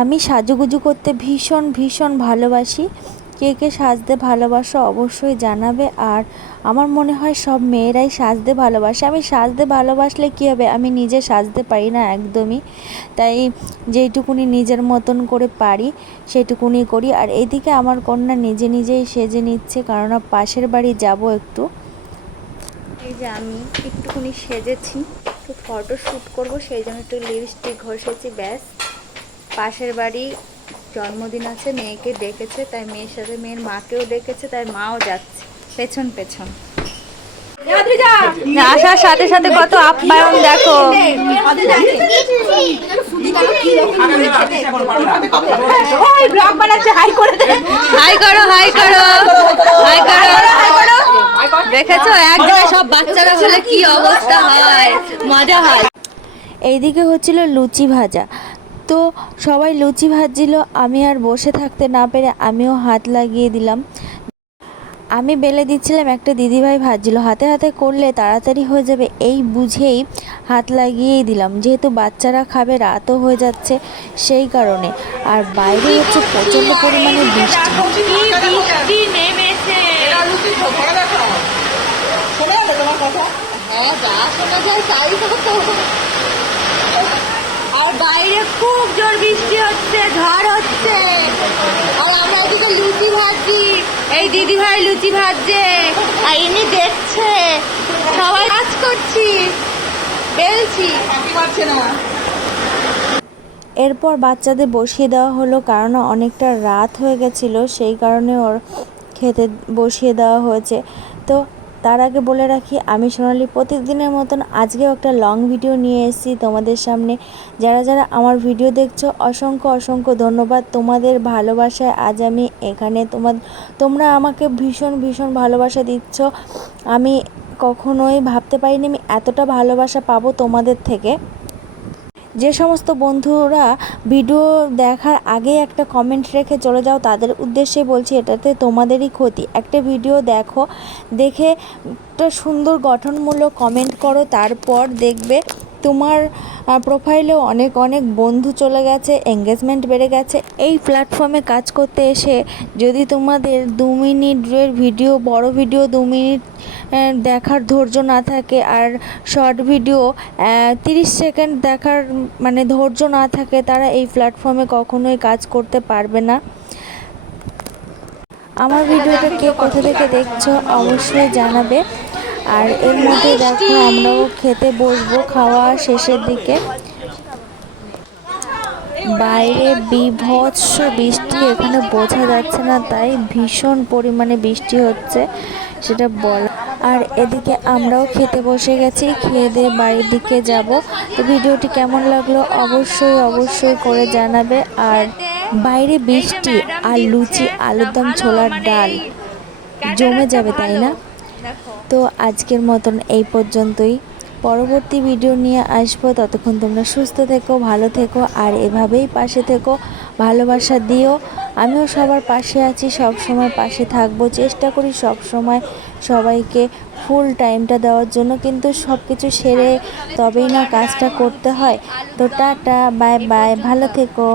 আমি সাজুগুজু করতে ভীষণ ভীষণ ভালোবাসি। কে কে সাজতে ভালোবাসো অবশ্যই জানাবে। আর আমার মনে হয় সব মেয়েরাই সাজতে ভালোবাসে। আমি সাজতে ভালোবাসলে কী হবে, আমি নিজে সাজতে পারি না একদমই। তাই যেইটুকুনি নিজের মতন করে পারি সেটুকুনি করি। আর এদিকে আমার কন্যা নিজে নিজেই সেজে নিচ্ছে, কারণ পাশের বাড়ি যাব একটু। এই যে আমি একটুখানি সেজেছি, একটু ফটো শ্যুট করবো, সেই জন্য একটু লিপস্টিক ঘষেছি, ব্যাস। পাশের বাড়ি জন্মদিন আছে, মেয়েকে ডেকেছে, তাই মেয়ের সাথে মেয়ের মাকেও ডেকেছে, তাই মাও যাচ্ছে পেছন পেছন। আসার সাথে সাথে কত আপ্যায়ন দেখো। হাই করো হাই করো হাই করো। দেখেছো একদম সব বাচ্চারা হলে কি অবস্থা হয়, মজা হয়। এইদিকে হচ্ছিল লুচি ভাজা, তো সবাই লুচি ভাজছিল, আমি আর বসে থাকতে না পেরে আমিও হাত লাগিয়ে দিলাম। আমি বেলে দিচ্ছিলাম, একটা দিদিভাই ভাজছিল। হাতে হাতে করলে তাড়াতাড়ি হয়ে যাবে এই বুঝেই হাত লাগিয়েই দিলাম, যেহেতু বাচ্চারা খাবে, রাতও হয়ে যাচ্ছে সেই কারণে। আর বাইরে হচ্ছে প্রচণ্ড পরিমাণে বৃষ্টি। আর বাইরে খুব জোর বৃষ্টি হচ্ছে, ঝড় হচ্ছে। আর আমরা এদিকে লুচি ভাজছি, এই দিদি ভাই লুচি ভাজছে আর ইনি দেখছে, সবাই কাজ করছি, বেলছি। এরপর বাচ্চাদের বসিয়ে দেওয়া হলো, কারণ অনেকটা রাত হয়ে গেছিলো, সেই কারণে ওর খেতে বসিয়ে দেওয়া হয়েছে। তো তার আগে বলে রাখি, আমি সোনালি প্রতিদিনের মতন আজকেও একটা লং ভিডিও নিয়ে এসেছি তোমাদের সামনে। যারা যারা আমার ভিডিও দেখছো অসংখ্য অসংখ্য ধন্যবাদ। তোমাদের ভালোবাসায় আজ আমি এখানে। তোমরা আমাকে ভীষণ ভীষণ ভালোবাসা দিচ্ছ। আমি কখনোই ভাবতে পারিনি আমি এতটা ভালোবাসা পাবো তোমাদের থেকে। যে সমস্ত বন্ধুরা ভিডিও দেখার আগে একটা কমেন্ট রেখে চলে যাও, তাদের উদ্দেশ্যে বলছি এটাতে তোমাদেরই ক্ষতি। একটা ভিডিও দেখো, দেখে একটা সুন্দর গঠনমূলক কমেন্ট করো, তারপর দেখবে তোমার প্রোফাইলেও অনেক অনেক বন্ধু চলে গেছে, এঙ্গেজমেন্ট বেড়ে গেছে। এই প্ল্যাটফর্মে কাজ করতে এসে যদি তোমাদের 2 মিনিটের ভিডিও, বড় ভিডিও 2 মিনিট দেখার ধৈর্য না থাকে, আর শর্ট ভিডিও 30 সেকেন্ড দেখার মানে ধৈর্য না থাকে, তারা এই প্ল্যাটফর্মে কখনোই কাজ করতে পারবে না। আমার ভিডিওটা কে কোথা থেকে দেখছো অবশ্যই জানাবে। আর এর মধ্যে দেখো আমরাও খেতে বসবো, খাওয়া শেষের দিকে। বাইরে বীভৎস বৃষ্টি, এখানে বোঝা যাচ্ছে না, তাই ভীষণ পরিমাণে বৃষ্টি হচ্ছে সেটা বলা। আর এদিকে আমরাও খেতে বসে গেছি, খেয়ে দিয়ে বাড়ির দিকে যাব। তো ভিডিওটি কেমন লাগলো অবশ্যই অবশ্যই করে জানাবে। আর বাইরে বৃষ্টি আর লুচি, আলুর দম, ছোলার ডাল জমে যাবে, তাই না? তো আজকের মতন এই পর্যন্তই। পরবর্তী ভিডিও নিয়ে আসবো, ততক্ষণ তোমরা সুস্থ থেকো, ভালো থেকো, আর এভাবেই পাশে থেকো, ভালোবাসা দিও। আমিও সবার পাশে আছি, সব সময় পাশে থাকবো, চেষ্টা করি সব সময় সবাইকে ফুল টাইমটা দেওয়ার জন্য, কিন্তু সব কিছু সেরে তবেই না কাজটা করতে হয়। তো টাটা, বাই বাই, ভালো থেকো।